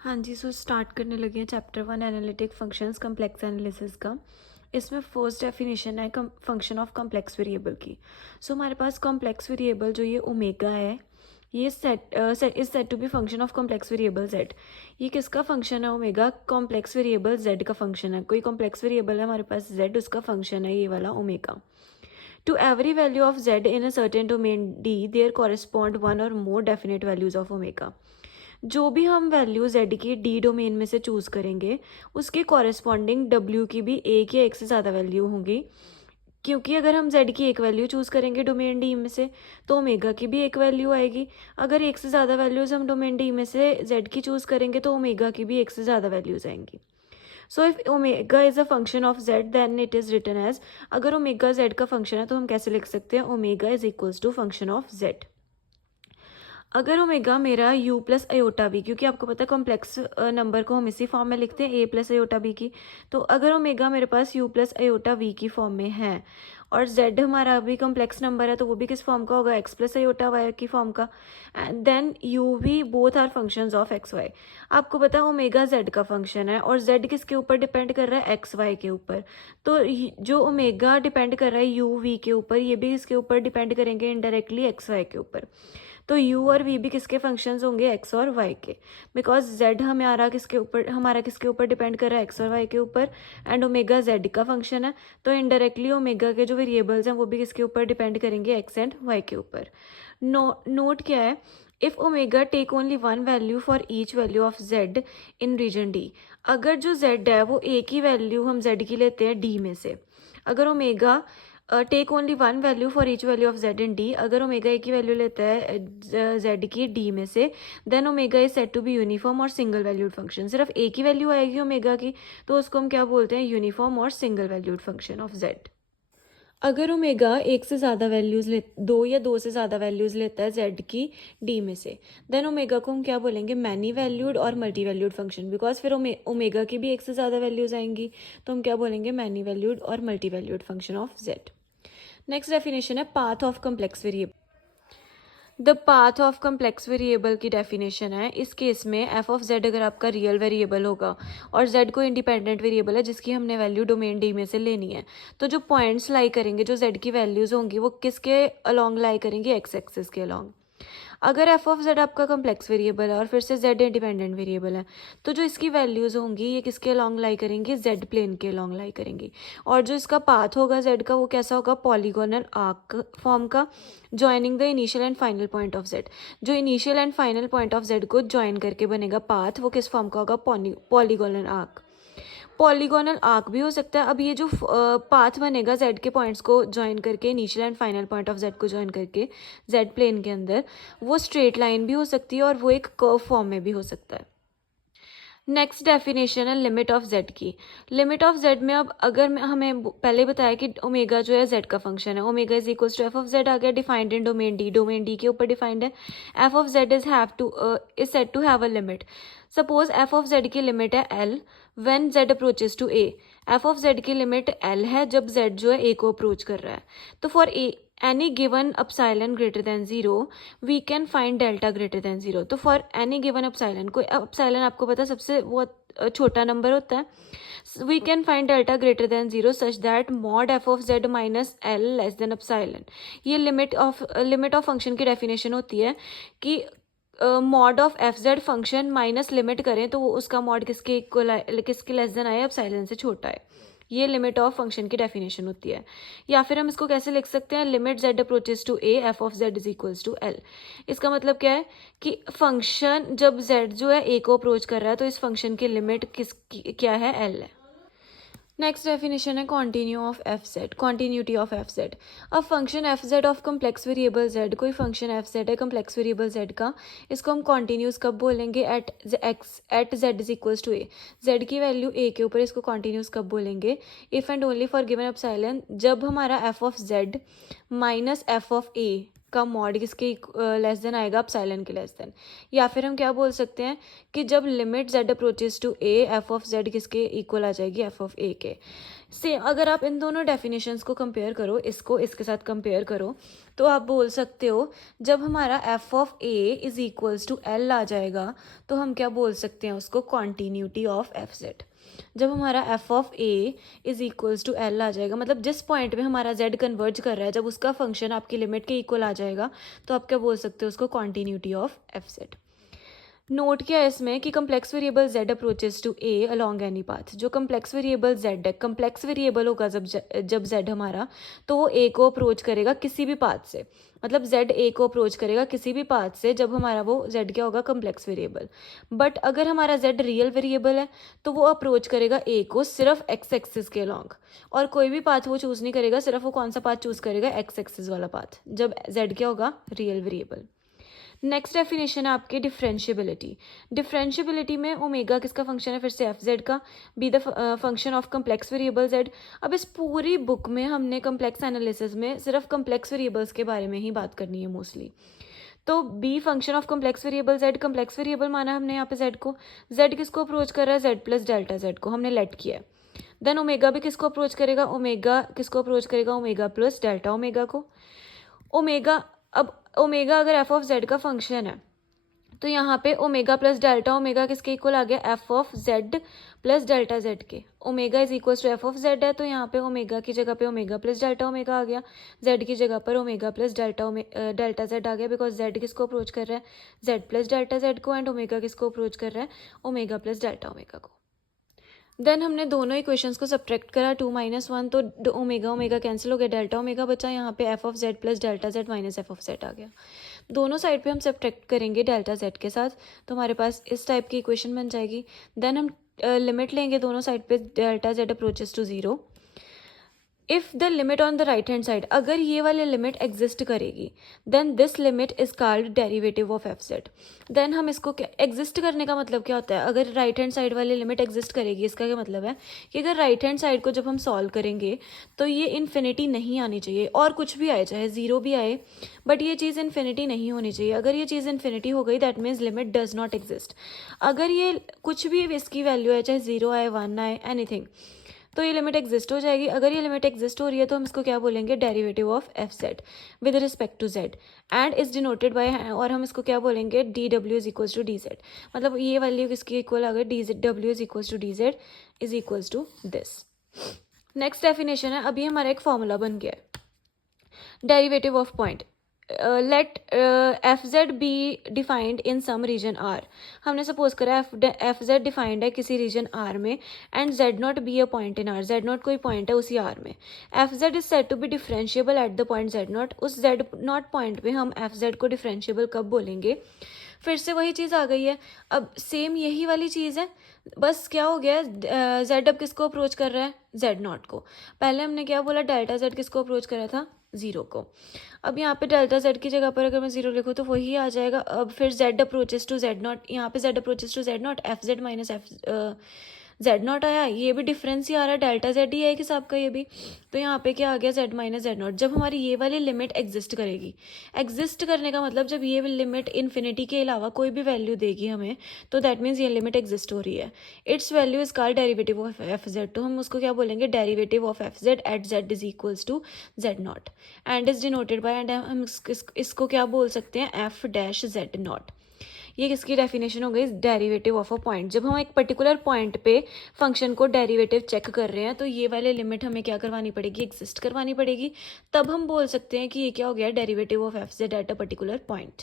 हाँ जी, so start करने लगे हैं chapter 1 analytic functions complex analysis का। इसमें फर्स्ट डेफिनेशन है फंक्शन ऑफ कम्प्लेक्स वेरिएबल की। सो हमारे पास कम्प्लेक्स वेरिएबल जो ये ओमेगा है, ये set is set to be function of complex variable Z. ये किसका फंक्शन है? ओमेगा कॉम्प्लेक्स वेरिएबल जेड का फंक्शन है। कोई कॉम्प्लेक्स वेरिएबल है हमारे पास जेड, उसका फंक्शन है ये वाला omega. To every value of Z in a certain domain D there correspond one or more definite values of omega. जो भी हम वैल्यू जेड की डी डोमेन में से चूज़ करेंगे, उसके कॉरेस्पॉन्डिंग डब्ल्यू की भी एक या एक से ज़्यादा वैल्यू होंगी। क्योंकि अगर हम जेड की एक वैल्यू चूज़ करेंगे डोमेन डी में से, तो ओमेगा की भी एक वैल्यू आएगी। अगर एक से ज़्यादा वैल्यूज़ हम डोमेन डी में से जेड की चूज़ करेंगे, तो ओमेगा की भी एक से ज़्यादा वैल्यूज़ आएंगी। So if omega is a function of Z then it is written as, अगर ओमेगा जेड का फंक्शन है तो हम कैसे लिख सकते हैं? Omega is equals to function of Z. अगर ओमेगा मेरा u प्लस अयोटा बी, क्योंकि आपको पता है कॉम्प्लेक्स नंबर को हम इसी फॉर्म में लिखते हैं a प्लस अयोटा बी की, तो अगर ओमेगा मेरे पास u प्लस अयोटा v की फॉर्म में है और z हमारा भी कॉम्प्लेक्स नंबर है, तो वो भी किस फॉर्म का होगा? x प्लस अयोटा y की फॉर्म का। And then u v both are functions of x y। आपको पता है ओमेगा z का फंक्शन है और z किसके ऊपर डिपेंड कर रहा है? x y के ऊपर। तो जो ओमेगा डिपेंड कर रहा है u v के ऊपर, ये भी इसके ऊपर डिपेंड करेंगे इनडायरेक्टली x y के ऊपर। तो u और v भी किसके फंक्शंस होंगे? x और y के। बिकॉज z हमारा किसके ऊपर डिपेंड कर रहा है? x और y के ऊपर। एंड ओमेगा z का फंक्शन है, तो इनडायरेक्टली ओमेगा के जो वेरिएबल्स हैं वो भी किसके ऊपर डिपेंड करेंगे? x एंड y के ऊपर। नोट क्या है? If omega take only one value for each value of z in region d। अगर जो z है वो एक ही वैल्यू हम z की लेते हैं d में से, अगर omega take only one value for each value of Z in D, अगर ओमेगा एक ही वैल्यू लेता है जेड की डी में से, then omega is set to be uniform और सिंगल वैल्यूड फंक्शन। सिर्फ एक ही वैल्यू आएगी ओमेगा की, तो उसको हम क्या बोलते हैं? यूनिफॉर्म और single valued function of Z. अगर ओमेगा एक से ज़्यादा वैल्यूज़ दो या दो से ज़्यादा वैल्यूज़ लेता है जेड की डी में से, देन ओमेगा को हम क्या बोलेंगे? मैनी वैल्यूड और मल्टी वैल्यूड फंक्शन। बिकॉज फिर ओमेगा की भी एक से ज़्यादा वैल्यूज़ आएंगी, तो हम क्या बोलेंगे? मैनी वैल्यूड और multi valued function of Z. Next definition है path of complex variable. The path of complex variable की डेफिनेशन है, इस केस में एफ ऑफ जेड अगर आपका रियल वेरिएबल होगा और जेड को इंडिपेंडेंट वेरिएबल है जिसकी हमने वैल्यू डोमेन डी में से लेनी है, तो जो पॉइंट्स लाई करेंगे, जो जेड की वैल्यूज होंगी, वो किसके अलॉन्ग लाई करेंगे? एक्स एक्सिस के अलॉन्ग। अगर एफ ऑफ जेड आपका कम्प्लेक्स वेरिएबल है और फिर से जेड इंडिपेंडेंट वेरिएबल है, तो जो इसकी वैल्यूज होंगी ये किसके अलॉन्ग लाई करेंगी? जेड प्लेन के अलॉन्ग लाई करेंगी। और जो इसका पाथ होगा जेड का, वो कैसा होगा? पॉलीगोनल आर्क फॉर्म का, joining the initial and final point of Z. जो initial and final point of Z को ज्वाइन करके बनेगा पाथ, वो किस फॉर्म का होगा? Polygonal arc. पॉलीगोनल आर्क भी हो सकता है। अब ये जो पाथ बनेगा जेड के पॉइंट्स को ज्वाइन करके, initial and final point of Z को ज्वाइन करके जेड प्लेन के अंदर, वो स्ट्रेट लाइन भी हो सकती है और वो एक कर्व फॉर्म में भी हो सकता है। नेक्स्ट डेफिनेशन है लिमिट ऑफ जेड की। लिमिट ऑफ जेड में अब अगर हमें पहले बताया कि ओमेगा जो है जेड का फंक्शन है, omega is equals to F of Z आ गया defined in domain D, domain D के ऊपर डिफाइंड है। F of Z is said to have a limit. Suppose F of Z की लिमिट है L when Z approaches to A. F of Z की limit L है जब Z जो है ए को अप्रोच कर रहा है। तो for a any given epsilon greater than zero we can find delta greater than zero. तो फॉर एनी गिवन अपसाइलन, कोई अपसाइलन आपको पता है सबसे बहुत छोटा नंबर होता है, we can find delta greater than zero such that mod F of Z minus L less than epsilon. ये लिमिट ऑफ फंक्शन की डेफिनेशन होती है कि mod of F Z function minus limit करें तो वो उसका मॉड किसके इक्वल, किसके लेस देन आए? अपसाइलन से छोटा है। ये लिमिट ऑफ फंक्शन की डेफिनेशन होती है। या फिर हम इसको कैसे लिख सकते हैं? Limit Z approaches to A F of Z is equals to L. इसका मतलब क्या है कि फंक्शन जब जेड जो है ए को अप्रोच कर रहा है, तो इस फंक्शन की लिमिट क्या है? एल है। नेक्स्ट डेफिनेशन है continue of F Z, continuity of F Z. अब function F Z of complex variable Z, कोई फंक्शन एफ जेड है कम्प्लेक्स वेरिएबल जेड का, इसको हम कॉन्टिन्यूस कब बोलेंगे? At Z is equals to A. Z की वैल्यू ए के ऊपर इसको कॉन्टिन्यूस कब बोलेंगे? If and only for given epsilon, जब हमारा F of Z minus F of A का मॉड किसके लेस देन आएगा, एप्सिलॉन के लेस देन। या फिर हम क्या बोल सकते हैं कि जब limit z approaches to a, F of z किसके इक्वल आ जाएगी, एफ ऑफ a के। से अगर आप इन दोनों डेफिनेशंस को कंपेयर करो, इसको इसके साथ कंपेयर करो, तो आप बोल सकते हो जब हमारा F of a is equals to l आ जाएगा तो हम क्या बोल सकते हैं उसको, कॉन्टीन्यूटी ऑफ एफ जेड। जब हमारा F of A is equals to L आ जाएगा, मतलब जिस पॉइंट पे हमारा जेड कन्वर्ज कर रहा है, जब उसका फंक्शन आपकी लिमिट के इक्वल आ जाएगा तो आप क्या बोल सकते हो उसको, continuity of F Z. Note क्या है इसमें कि complex variable z approaches to a along any path. जो कम्प्लेक्स वेरिएबल z है, कम्प्लेक्स वेरिएबल होगा जब z हमारा, तो वो a को अप्रोच करेगा किसी भी पाथ से, मतलब z a को अप्रोच करेगा किसी भी पाथ से जब हमारा वो z क्या होगा, कम्प्लेक्स वेरिएबल। बट अगर हमारा z रियल वेरिएबल है तो वो अप्रोच करेगा a को सिर्फ x एक्सिस के अलॉन्ग, और कोई भी पाथ वो चूज़ नहीं करेगा, सिर्फ वो कौन सा पाथ चूज़ करेगा, x एक्सिस वाला पाथ, जब z क्या होगा, रियल वेरिएबल। नेक्स्ट डेफिनेशन है आपकी डिफरेंशियबिलिटी। डिफरेंशियबिलिटी में ओमेगा किसका फंक्शन है, फिर से एफ जेड का, be the function of complex variable Z. अब इस पूरी बुक में हमने कम्प्लेक्स एनालिसिस में सिर्फ कम्प्लेक्स वेरिएबल्स के बारे में ही बात करनी है मोस्टली। तो be function of complex variable Z, complex variable माना हमने यहाँ पे जेड को, जेड किसको अप्रोच कर रहा है, जेड प्लस डेल्टा जेड को हमने लेट किया है। देन ओमेगा भी किसको अप्रोच करेगा, ओमेगा किसको अप्रोच करेगा, ओमेगा प्लस डेल्टा ओमेगा को। ओमेगा, अब ओमेगा अगर एफ ऑफ जेड का फंक्शन है तो यहाँ पे ओमेगा प्लस डेल्टा ओमेगा किसके इक्वल आ गया, F of Z plus delta Z के। Omega is equal to F of Z है, तो यहाँ पे ओमेगा की जगह पे ओमेगा प्लस डेल्टा ओमेगा आ गया, जेड की जगह पर ओमेगा प्लस डेल्टा जेड आ गया, बिकॉज जेड किसको अप्रोच कर रहा है, जेड प्लस डेल्टा जेड को, एंड ओमेगा किसको अप्रोच कर रहा है, ओमेगा प्लस डेल्टा ओमेगा को। देन हमने दोनों इक्वेशंस को सब्ट्रैक्ट करा, 2 - 1, तो ओमेगा ओमेगा कैंसिल हो गया, डेल्टा ओमेगा बचा, यहाँ पे F of Z plus delta Z minus F of Z आ गया। दोनों साइड पे हम सब्ट्रैक्ट करेंगे डेल्टा जेड के साथ, तो हमारे पास इस टाइप की इक्वेशन बन जाएगी। देन हम लिमिट लेंगे दोनों साइड पे, delta Z approaches to 0। If the limit on the right hand side, अगर ये वाली लिमिट एग्जिस्ट करेगी, then this limit is called derivative of F Z. Then हम इसको क्या, एग्जिस्ट करने का मतलब क्या होता है, अगर राइट हैंड साइड वाली लिमिट एग्जिस्ट करेगी, इसका क्या मतलब है कि अगर राइट हैंड साइड को जब हम सॉल्व करेंगे तो ये इन्फिनिटी नहीं आनी चाहिए, और कुछ भी आए, चाहे ज़ीरो भी आए, बट ये चीज़ इन्फिनिटी नहीं होनी चाहिए। अगर ये चीज़ इन्फिनिटी हो गई, that means limit does not exist. अगर ये कुछ भी इसकी वैल्यू है, चाहे 0 आए, 1 आए, एनीथिंग, तो ये लिमिट एग्जिस्ट हो जाएगी। अगर ये लिमिट एग्जिस्ट हो रही है तो हम इसको क्या बोलेंगे, derivative of F Z with respect to Z, and is denoted by, और हम इसको क्या बोलेंगे, D W is equals to D Z. मतलब ये वैल्यू किसकी इक्वल आ गई, D W is equals to D Z is equals to this. Next definition है, अभी हमारा एक फॉर्मूला बन गया है, derivative of point. Let F Z be defined in some region R. हमने सपोज करा एफ जेड डिफाइंड है किसी रीजन आर में, and Z naught be a point in R, Z naught कोई पॉइंट है उसी आर में। F Z is said to be differentiable at the point Z naught. उस जेड नॉट पॉइंट पे हम एफ जेड को differentiable कब बोलेंगे, फिर से वही चीज़ आ गई है। अब सेम यही वाली चीज़ है, बस क्या हो गया, जेड अब किसको अप्रोच कर रहा है, जेड नॉट को। पहले हमने क्या बोला, डेल्टा जेड किसको अप्रोच करा था, 0 को। अब यहाँ पे डेल्टा जेड की जगह पर अगर मैं 0 लिखूँ तो वही आ जाएगा। अब फिर Z approaches to Z naught, यहाँ पे Z approaches to Z naught, F Z minus F Z naught आया, ये भी डिफरेंस ही आ रहा है, डेल्टा जेड ही है कि सबका ये भी। तो यहाँ पे क्या आ गया, जेड माइनस जेड नॉट। जब हमारी ये वाली लिमिट एग्जिस्ट करेगी, एग्जिस्ट करने का मतलब जब ये लिमिट इन्फिनिटी के अलावा कोई भी वैल्यू देगी हमें, तो दैट मीन्स ये लिमिट एग्जिस्ट हो रही है। Its value is called derivative of F Z. तो हम उसको क्या बोलेंगे, derivative of F Z at Z is equals to Z naught, and is denoted by, and हम इसको क्या बोल सकते हैं, एफ डैश जेड नॉट। ये किसकी डेफिनेशन हो गई, डेरिवेटिव ऑफ अ पॉइंट। जब हम एक पर्टिकुलर पॉइंट पे फंक्शन को डेरिवेटिव चेक कर रहे हैं तो ये वाले लिमिट हमें क्या करवानी पड़ेगी, एग्जिस्ट करवानी पड़ेगी, तब हम बोल सकते हैं कि ये क्या हो गया, derivative of F Z at a particular point.